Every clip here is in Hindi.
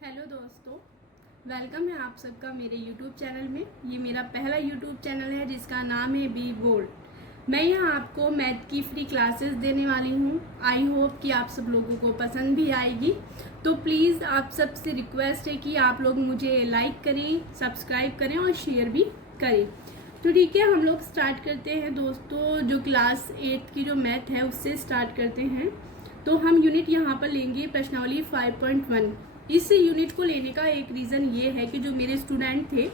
हेलो दोस्तों, वेलकम है आप सबका मेरे YouTube चैनल में। ये मेरा पहला YouTube चैनल है जिसका नाम है बी बोल्ड। मैं यहाँ आपको मैथ की फ्री क्लासेस देने वाली हूँ। आई होप कि आप सब लोगों को पसंद भी आएगी। तो प्लीज़ आप सबसे रिक्वेस्ट है कि आप लोग मुझे लाइक करें, सब्सक्राइब करें और शेयर भी करें। तो ठीक है, हम लोग स्टार्ट करते हैं दोस्तों। जो क्लास 8 की जो मैथ है उससे स्टार्ट करते हैं। तो हम यूनिट यहाँ पर लेंगे प्रश्नावली 5.1। इस यूनिट को लेने का एक रीज़न ये है कि जो मेरे स्टूडेंट थे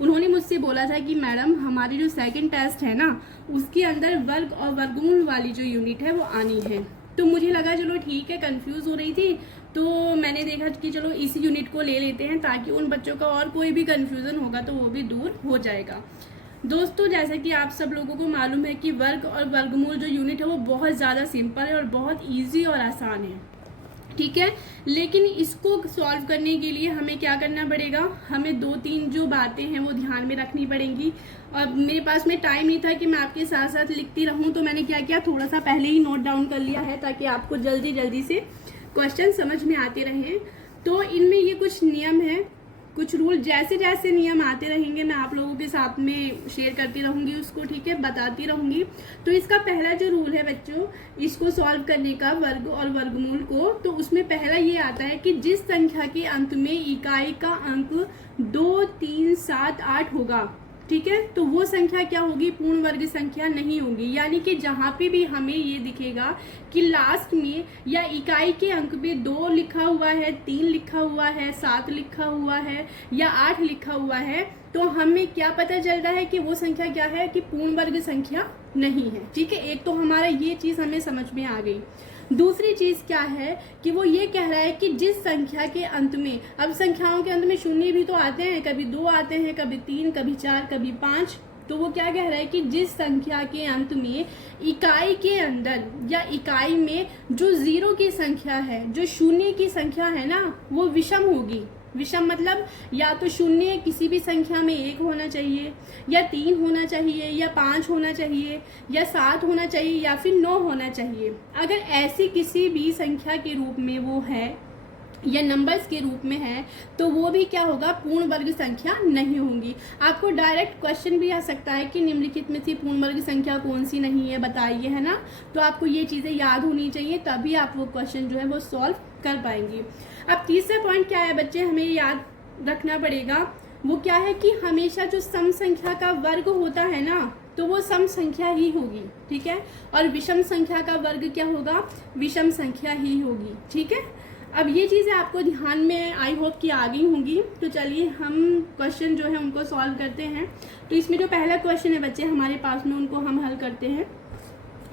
उन्होंने मुझसे बोला था कि मैडम हमारी जो सेकंड टेस्ट है ना उसके अंदर वर्ग और वर्गमूल वाली जो यूनिट है वो आनी है। तो मुझे लगा चलो ठीक है, कंफ्यूज हो रही थी तो मैंने देखा कि चलो इस यूनिट को ले लेते हैं ताकि उन बच्चों का और कोई भी कन्फ्यूज़न होगा तो वो भी दूर हो जाएगा। दोस्तों, जैसा कि आप सब लोगों को मालूम है कि वर्ग और वर्गमूल जो यूनिट है वो बहुत ज़्यादा सिंपल है और बहुत ईजी और आसान है, ठीक है। लेकिन इसको सॉल्व करने के लिए हमें क्या करना पड़ेगा, हमें 2-3 जो बातें हैं वो ध्यान में रखनी पड़ेंगी। और मेरे पास में टाइम नहीं था कि मैं आपके साथ साथ लिखती रहूं, तो मैंने क्या किया, थोड़ा सा पहले ही नोट डाउन कर लिया है ताकि आपको जल्दी जल्दी से क्वेश्चन समझ में आते रहें। तो इनमें ये कुछ नियम है, कुछ रूल, जैसे जैसे नियम आते रहेंगे मैं आप लोगों के साथ में शेयर करती रहूंगी उसको, ठीक है, बताती रहूंगी। तो इसका पहला जो रूल है बच्चों, इसको सॉल्व करने का वर्ग और वर्गमूल को, तो उसमें पहला ये आता है कि जिस संख्या के अंत में इकाई का अंक 2, 3, 7, 8 होगा, ठीक है, तो वो संख्या क्या होगी, पूर्ण वर्ग संख्या नहीं होगी। यानी कि जहाँ पे भी हमें ये दिखेगा कि लास्ट में या इकाई के अंक पे 2 लिखा हुआ है, 3 लिखा हुआ है, 7 लिखा हुआ है या 8 लिखा हुआ है, तो हमें क्या पता चलता है कि वो संख्या क्या है, कि पूर्ण वर्ग संख्या नहीं है, ठीक है। एक तो हमारा ये चीज़ हमें समझ में आ गई। दूसरी चीज़ क्या है कि वो ये कह रहा है कि जिस संख्या के अंत में, अब संख्याओं के अंत में शून्य भी तो आते हैं, कभी 2 आते हैं, कभी 3, कभी 4, कभी 5। तो वो क्या कह रहा है कि जिस संख्या के अंत में इकाई के अंदर या इकाई में जो 0 की संख्या है, जो शून्य की संख्या है ना, वो विषम होगी। विषम मतलब या तो शून्य किसी भी संख्या में 1 होना चाहिए, या 3 होना चाहिए, या 5 होना चाहिए, या 7 होना चाहिए, या फिर 9 होना चाहिए। अगर ऐसी किसी भी संख्या के रूप में वो है या नंबर्स के रूप में है तो वो भी क्या होगा, पूर्ण वर्ग संख्या नहीं होंगी। आपको डायरेक्ट क्वेश्चन भी आ सकता है कि निम्नलिखित में से पूर्ण वर्ग संख्या कौन सी नहीं है, बताइए, है ना। तो आपको ये चीज़ें याद होनी चाहिए, तभी आप वो क्वेश्चन जो है वो सॉल्व कर पाएंगे। अब तीसरा पॉइंट क्या है बच्चे, हमें याद रखना पड़ेगा, वो क्या है कि हमेशा जो सम संख्या का वर्ग होता है ना, तो वो सम संख्या ही होगी, ठीक है। और विषम संख्या का वर्ग क्या होगा, विषम संख्या ही होगी, ठीक है। अब ये चीज़ें आपको ध्यान में आई होप कि आ गई होंगी। तो चलिए हम क्वेश्चन जो है उनको सॉल्व करते हैं। तो इसमें जो पहला क्वेश्चन है बच्चे हमारे पास में, उनको हम हल करते हैं।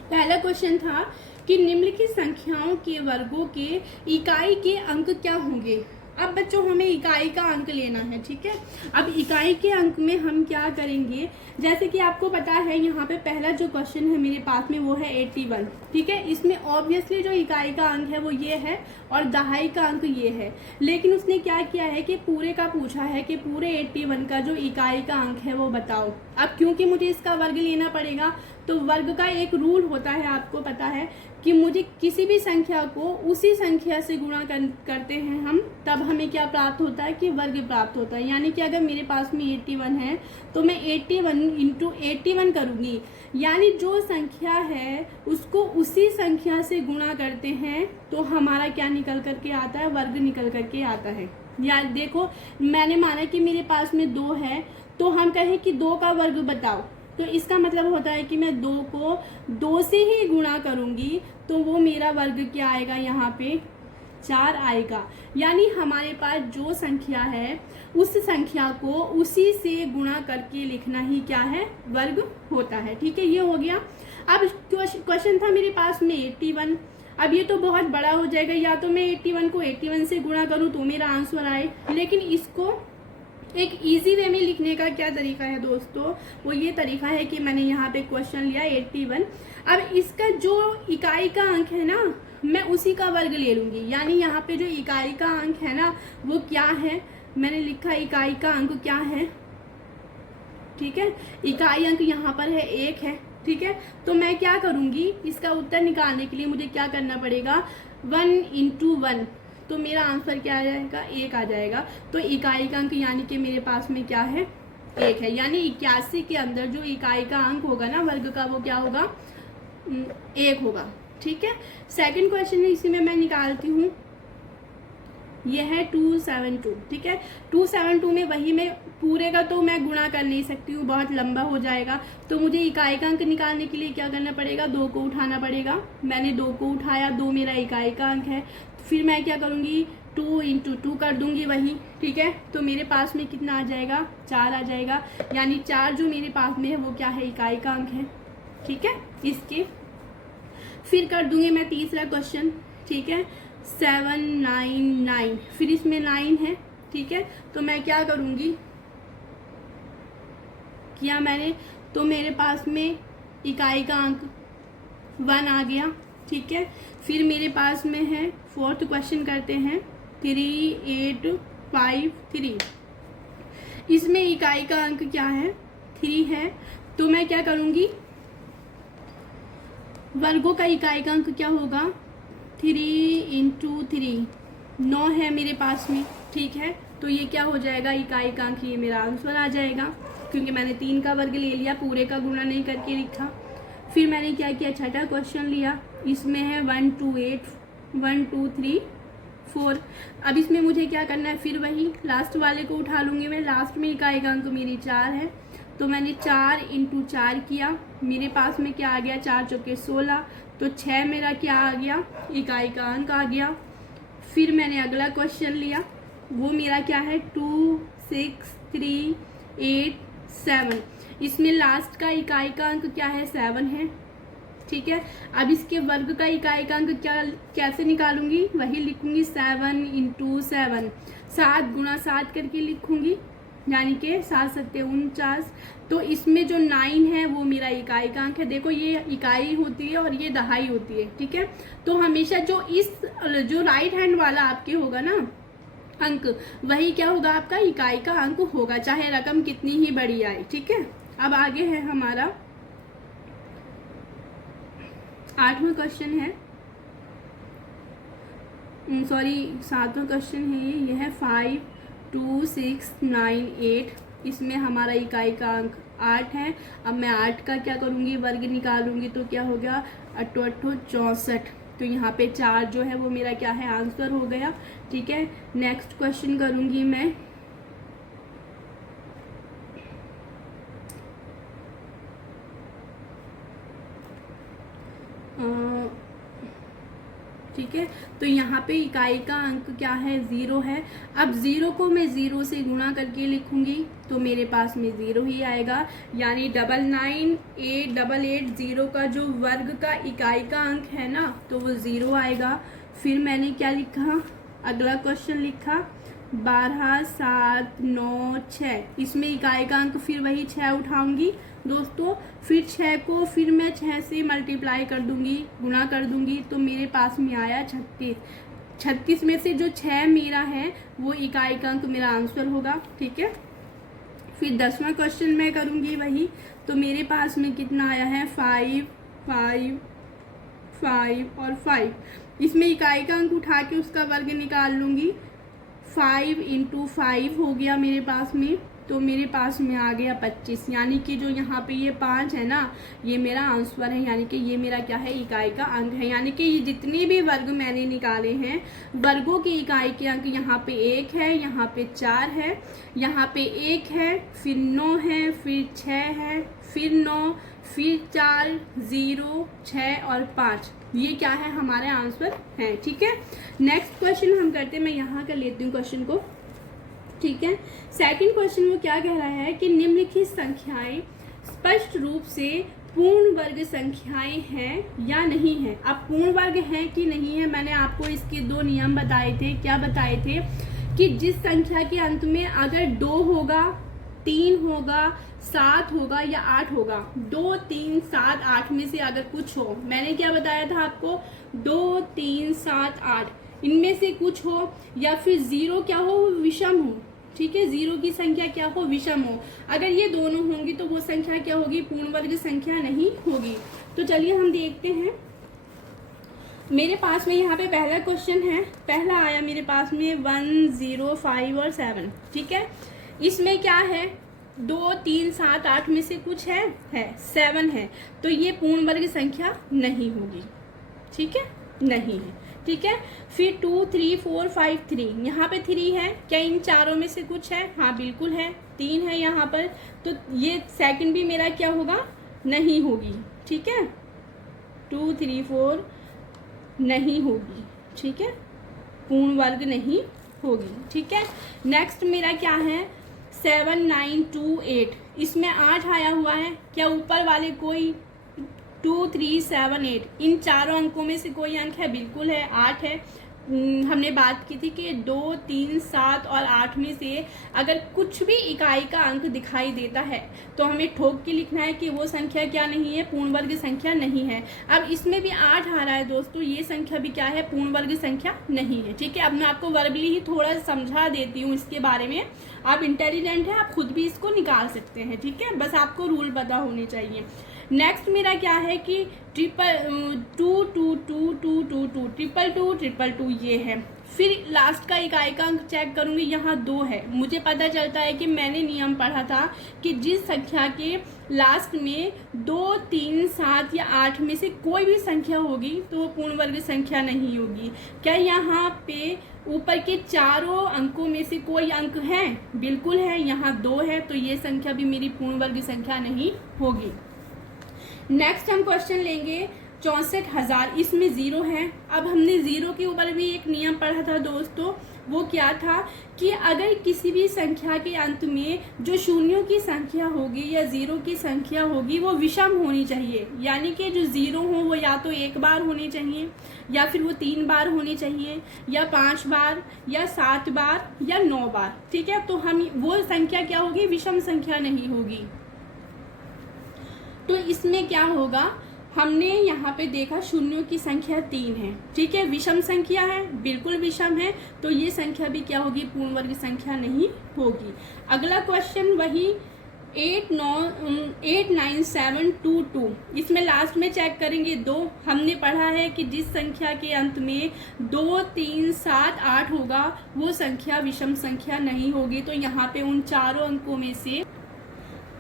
पहला क्वेश्चन था कि निम्नलिखित संख्याओं के वर्गों के इकाई के अंक क्या होंगे। अब बच्चों हमें इकाई का अंक लेना है, ठीक है। अब इकाई के अंक में हम क्या करेंगे, जैसे कि आपको पता है यहाँ पे पहला जो क्वेश्चन है मेरे पास में वो है 81, ठीक है। इसमें ऑब्वियसली जो इकाई का अंक है वो ये है और दहाई का अंक ये है। लेकिन उसने क्या किया है कि पूरे का पूछा है कि पूरे 81 का जो इकाई का अंक है वो बताओ। अब क्योंकि मुझे इसका वर्ग लेना पड़ेगा, तो वर्ग का एक रूल होता है, आपको पता है कि मुझे किसी भी संख्या को उसी संख्या से गुणा करते हैं हम, तब हमें क्या प्राप्त होता है कि वर्ग प्राप्त होता है। यानी कि अगर मेरे पास में 81 है तो मैं 81 इंटू 81 करूँगी, यानी जो संख्या है उसको उसी संख्या से गुणा करते हैं तो हमारा क्या निकल करके आता है, वर्ग निकल करके आता है। या देखो, मैंने माना कि मेरे पास में 2 है, तो हम कहें कि 2 का वर्ग बताओ, तो इसका मतलब होता है कि मैं 2 को 2 से ही गुणा करूंगी, तो वो मेरा वर्ग क्या आएगा, यहाँ पे 4 आएगा। यानी हमारे पास जो संख्या है उस संख्या को उसी से गुणा करके लिखना ही क्या है, वर्ग होता है, ठीक है। ये हो गया। अब क्वेश्चन था मेरे पास में 81। अब ये तो बहुत बड़ा हो जाएगा, या तो मैं 81 को 81 से गुणा करूँ तो मेरा आंसर आए। लेकिन इसको एक इजी वे में लिखने का क्या तरीका है दोस्तों, वो ये तरीका है कि मैंने यहाँ पे क्वेश्चन लिया 81। अब इसका जो इकाई का अंक है ना, मैं उसी का वर्ग ले लूँगी। यानी यहाँ पे जो इकाई का अंक है ना वो क्या है, मैंने लिखा इकाई का अंक क्या है, ठीक है। इकाई अंक यहाँ पर है 1 है, ठीक है। तो मैं क्या करूँगी, इसका उत्तर निकालने के लिए मुझे क्या करना पड़ेगा, 1 इंटू 1, तो मेरा आंसर क्या आ जाएगा, 1 आ जाएगा। तो इकाई का अंक यानी कि मेरे पास में क्या है, 1 है। यानी 81 के अंदर जो इकाई का अंक होगा ना वर्ग का, वो क्या होगा, 1 होगा। ठीक है, सेकंड क्वेश्चन है, इसी में मैं निकालती हूँ। यह है 272। ठीक है, 272 में वही मैं पूरे का तो मैं गुणा कर नहीं सकती हूँ, बहुत लंबा हो जाएगा। तो मुझे इकाई का अंक निकालने के लिए क्या करना पड़ेगा, 2 को उठाना पड़ेगा। मैंने 2 को उठाया, 2 मेरा इकाई का अंक है। फिर मैं क्या करूँगी, 2 × 2 कर दूंगी वही। ठीक है, तो मेरे पास में कितना आ जाएगा, 4 आ जाएगा। यानी 4 जो मेरे पास में है वो क्या है, इकाई का अंक है। ठीक है, इसके फिर कर दूंगी मैं तीसरा क्वेश्चन। ठीक है, 799, फिर इसमें 9 है। ठीक है, तो मैं क्या करूँगी, किया मैंने, तो मेरे पास में इकाई का अंक 1 आ गया। ठीक है, फिर मेरे पास में है, फोर्थ क्वेश्चन करते हैं, 3853। इसमें इकाई का अंक क्या है, 3 है। तो मैं क्या करूँगी, वर्गों का इकाई का अंक क्या होगा, 3 × 3, 9 है मेरे पास में। ठीक है, तो ये क्या हो जाएगा, इकाई का अंक, ये मेरा आंसर आ जाएगा, क्योंकि मैंने 3 का वर्ग ले लिया, पूरे का गुणा नहीं करके लिखा। फिर मैंने क्या किया, छठा क्वेश्चन लिया, इसमें है 128, 1 2 3 4। अब इसमें मुझे क्या करना है, फिर वही लास्ट वाले को उठा लूँगी मैं। लास्ट में इकाई का अंक मेरी 4 है, तो मैंने 4 × 4 किया, मेरे पास में क्या आ गया, 4 × 16, तो 6 मेरा क्या आ गया, इकाई का अंक आ गया। फिर मैंने अगला क्वेश्चन लिया, वो मेरा क्या है, 2 6 3 8 7। इसमें लास्ट का इकाई का अंक क्या है, 7 है। ठीक है, अब इसके वर्ग का इकाई का अंक क्या, कैसे निकालूंगी, वही लिखूंगी, 7 × 7, 7 × 7 करके लिखूंगी, यानी कि 7 × 7 = 49। तो इसमें जो 9 है वो मेरा इकाई का अंक है। देखो, ये इकाई होती है और ये दहाई होती है। ठीक है, तो हमेशा जो राइट हैंड वाला आपके होगा ना अंक, वही क्या होगा, आपका इकाई का अंक होगा, चाहे रकम कितनी ही बड़ी आए। ठीक है, अब आगे है हमारा 8वां क्वेश्चन है, सॉरी 7वां क्वेश्चन है ये है 5 2 6 9 8। इसमें हमारा इकाई का अंक 8 है। अब मैं 8 का क्या करूँगी, वर्ग निकालूंगी, तो क्या हो गया, 8 8 64। तो यहाँ पे 4 जो है वो मेरा क्या है, आंसर हो गया। ठीक है, नेक्स्ट क्वेश्चन करूँगी मैं, ठीक है, तो यहाँ पे इकाई का अंक क्या है, 0 है। अब 0 को मैं 0 से गुणा करके लिखूंगी, तो मेरे पास में 0 ही आएगा। यानी 99888 का जो वर्ग का इकाई का अंक है ना, तो वो 0 आएगा। फिर मैंने क्या लिखा, अगला क्वेश्चन लिखा 12 7 9 6। इसमें इकाई का अंक फिर वही 6 उठाऊंगी दोस्तों। फिर 6 को फिर मैं 6 से मल्टीप्लाई कर दूंगी, गुणा कर दूंगी, तो मेरे पास में आया 36। 36 में से जो 6 मेरा है वो इकाई का अंक मेरा आंसर होगा। ठीक है, फिर 10वां क्वेश्चन मैं करूंगी वही, तो मेरे पास में कितना आया है, 5 5 5 और 5। इसमें इकाई का अंक उठा के उसका वर्ग निकाल लूँगी, 5 × 5 हो गया मेरे पास में, तो मेरे पास में आ गया 25। यानी कि जो यहाँ पे ये 5 है ना, ये मेरा आंसर है, यानी कि ये मेरा क्या है, इकाई का अंक है। यानी कि ये जितने भी वर्ग मैंने निकाले हैं, वर्गों की इकाई के अंक यहाँ पे 1 है, यहाँ पे 4 है, यहाँ पे 1 है, फिर 9 है, फिर 6 है, फिर 9, फिर 4 0 6 और 5। ये क्या है, हमारे आंसर है। ठीक है, नेक्स्ट क्वेश्चन हम करते हैं, मैं यहाँ कर लेती हूँ क्वेश्चन को। ठीक है, सेकंड क्वेश्चन वो क्या कह रहा है कि निम्नलिखित संख्याएं स्पष्ट रूप से पूर्ण वर्ग संख्याएं हैं या नहीं है। अब पूर्ण वर्ग है कि नहीं है, मैंने आपको इसके 2 नियम बताए थे। क्या बताए थे कि जिस संख्या के अंत में अगर 2 होगा, 3 होगा, 7 होगा या 8 होगा, 2 3 7 8 में से अगर कुछ हो, मैंने क्या बताया था आपको, 2 3 7 8 इनमें से कुछ हो, या फिर 0 क्या हो, विषम हो। ठीक है, 0 की संख्या क्या हो, विषम हो। अगर ये दोनों होंगी तो वो संख्या क्या होगी, पूर्ण वर्ग संख्या नहीं होगी। तो चलिए हम देखते हैं। मेरे पास में यहाँ पे पहला क्वेश्चन है, पहला आया मेरे पास में 1, 0, 5 और 7, ठीक है। इसमें क्या है, 2, 3, 7, 8 में से कुछ है 7 है, तो ये पूर्ण वर्ग संख्या नहीं होगी, ठीक है, नहीं है, ठीक है। फिर 2, 3, 4, 5, 3, यहाँ पे 3 है, क्या इन चारों में से कुछ है, हाँ बिल्कुल है, 3 है यहाँ पर, तो ये सेकंड भी मेरा क्या होगा, नहीं होगी, ठीक है, 2, 3, 4 नहीं होगी, ठीक है, पूर्ण वर्ग नहीं होगी, ठीक है। नेक्स्ट मेरा क्या है, 7, 9, 2, 8, इसमें 8 आया हुआ है, क्या ऊपर वाले कोई 2, 3, 7, 8 इन चारों अंकों में से कोई अंक है, बिल्कुल है, 8 है। हमने बात की थी कि 2, 3, 7 और 8 में से अगर कुछ भी इकाई का अंक दिखाई देता है तो हमें ठोक के लिखना है कि वो संख्या क्या नहीं है, पूर्ण वर्ग संख्या नहीं है। अब इसमें भी 8 आ रहा है दोस्तों, ये संख्या भी क्या है, पूर्ण वर्ग संख्या नहीं है, ठीक है। अब मैं आपको वर्बली ही थोड़ा समझा देती हूँ इसके बारे में, आप इंटेलिजेंट हैं, आप खुद भी इसको निकाल सकते हैं, ठीक है, बस आपको रूल पता होने चाहिए। नेक्स्ट मेरा क्या है कि 2, 2, 2, 2, 2, 2, 2, 2, 2, 2 ये है। फिर लास्ट का इकाई का अंक चेक करूँगी, यहाँ 2 है, मुझे पता चलता है कि मैंने नियम पढ़ा था कि जिस संख्या के लास्ट में 2, 3, 7 या 8 में से कोई भी संख्या होगी तो वो पूर्ण वर्ग संख्या नहीं होगी। क्या यहाँ पे ऊपर के चारों अंकों में से कोई अंक है, बिल्कुल है, यहाँ 2 है, तो ये संख्या भी मेरी पूर्ण वर्ग संख्या नहीं होगी। नेक्स्ट हम क्वेश्चन लेंगे 64,000, इसमें 0 है। अब हमने 0 के ऊपर भी एक नियम पढ़ा था दोस्तों, वो क्या था कि अगर किसी भी संख्या के अंत में जो शून्यों की संख्या होगी या 0 की संख्या होगी वो विषम होनी चाहिए, यानी कि जो 0 हो वो या तो 1 बार होने चाहिए, या फिर वो 3 बार होने चाहिए, या 5 बार, या 7 बार, या 9 बार, ठीक है। तो हम वो संख्या क्या होगी, विषम संख्या नहीं होगी। तो इसमें क्या होगा, हमने यहाँ पे देखा शून्यों की संख्या 3 है, ठीक है, विषम संख्या है, बिल्कुल विषम है, तो ये संख्या भी क्या होगी, पूर्ण वर्ग संख्या नहीं होगी। अगला क्वेश्चन वही 8, 9, 7, 2, 2, इसमें लास्ट में चेक करेंगे 2। हमने पढ़ा है कि जिस संख्या के अंत में 2, 3, 7, 8 होगा वो संख्या विषम संख्या नहीं होगी। तो यहाँ पे उन चारों अंकों में से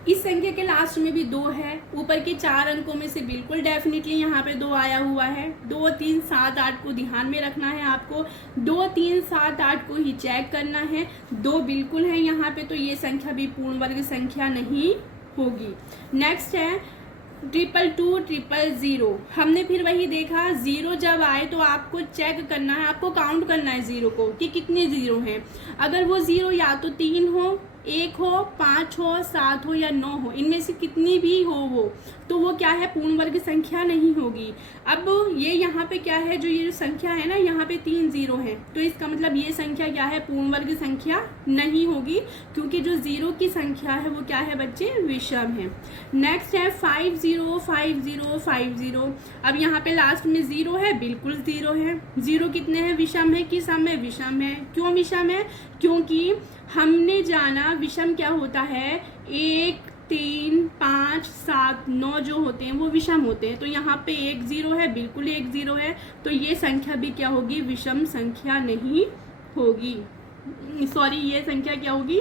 इस संख्या के लास्ट में भी 2 है, ऊपर के 4 अंकों में से बिल्कुल डेफिनेटली यहाँ पे 2 आया हुआ है। 2, 3, 7, 8 को ध्यान में रखना है आपको, 2, 3, 7, 8 को ही चेक करना है, 2 बिल्कुल है यहाँ पे, तो ये संख्या भी पूर्ण वर्ग संख्या नहीं होगी। नेक्स्ट है 222, 000, हमने फिर वही देखा 0 जब आए तो आपको चेक करना है, आपको काउंट करना है 0 को कि कितने 0 हैं। अगर वो 0 या तो 3 हो, 1 हो, 5 हो, 7 हो या 9 हो, इनमें से कितनी भी हो वो, तो वो क्या है, पूर्ण वर्ग संख्या नहीं होगी। अब ये यहाँ पे क्या है, जो ये संख्या है ना, यहाँ पे 3 0 है, तो इसका मतलब ये संख्या क्या है, पूर्ण वर्ग संख्या नहीं होगी, क्योंकि जो 0 की संख्या है वो क्या है बच्चे, विषम है। नेक्स्ट है 5 0, 5 0, 5 0, अब यहाँ पे लास्ट में 0 है, बिल्कुल 0 है। 0 कितने हैं, विषम है कि सम है, विषम है। क्यों विषम है, क्योंकि हमने जाना विषम क्या होता है, 1, 3, 5, 7, 9 जो होते हैं वो विषम होते हैं। तो यहाँ पे 1 0 है, बिल्कुल 1 0 है, तो ये संख्या भी क्या होगी, विषम संख्या नहीं होगी, सॉरी ये संख्या क्या होगी,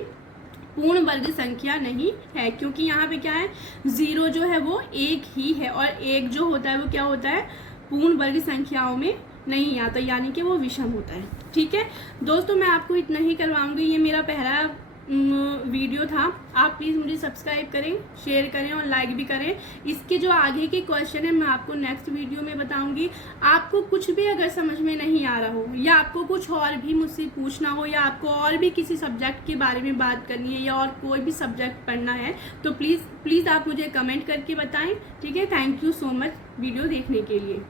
पूर्ण वर्ग संख्या नहीं है, क्योंकि यहाँ पे क्या है, 0 जो है वो 1 ही है, और 1 जो होता है वो क्या होता है, पूर्ण वर्ग संख्याओं में नहीं आता, यानी कि वो विषम होता है। ठीक है दोस्तों, मैं आपको इतना ही करवाऊंगी, ये मेरा पहला वीडियो था। आप प्लीज़ मुझे सब्सक्राइब करें, शेयर करें और लाइक भी करें। इसके जो आगे के क्वेश्चन है मैं आपको नेक्स्ट वीडियो में बताऊंगी। आपको कुछ भी अगर समझ में नहीं आ रहा हो, या आपको कुछ और भी मुझसे पूछना हो, या आपको और भी किसी सब्जेक्ट के बारे में बात करनी है, या और कोई भी सब्जेक्ट पढ़ना है, तो प्लीज़ आप मुझे कमेंट करके बताएं। ठीक है, thank you so much video देखने के लिए।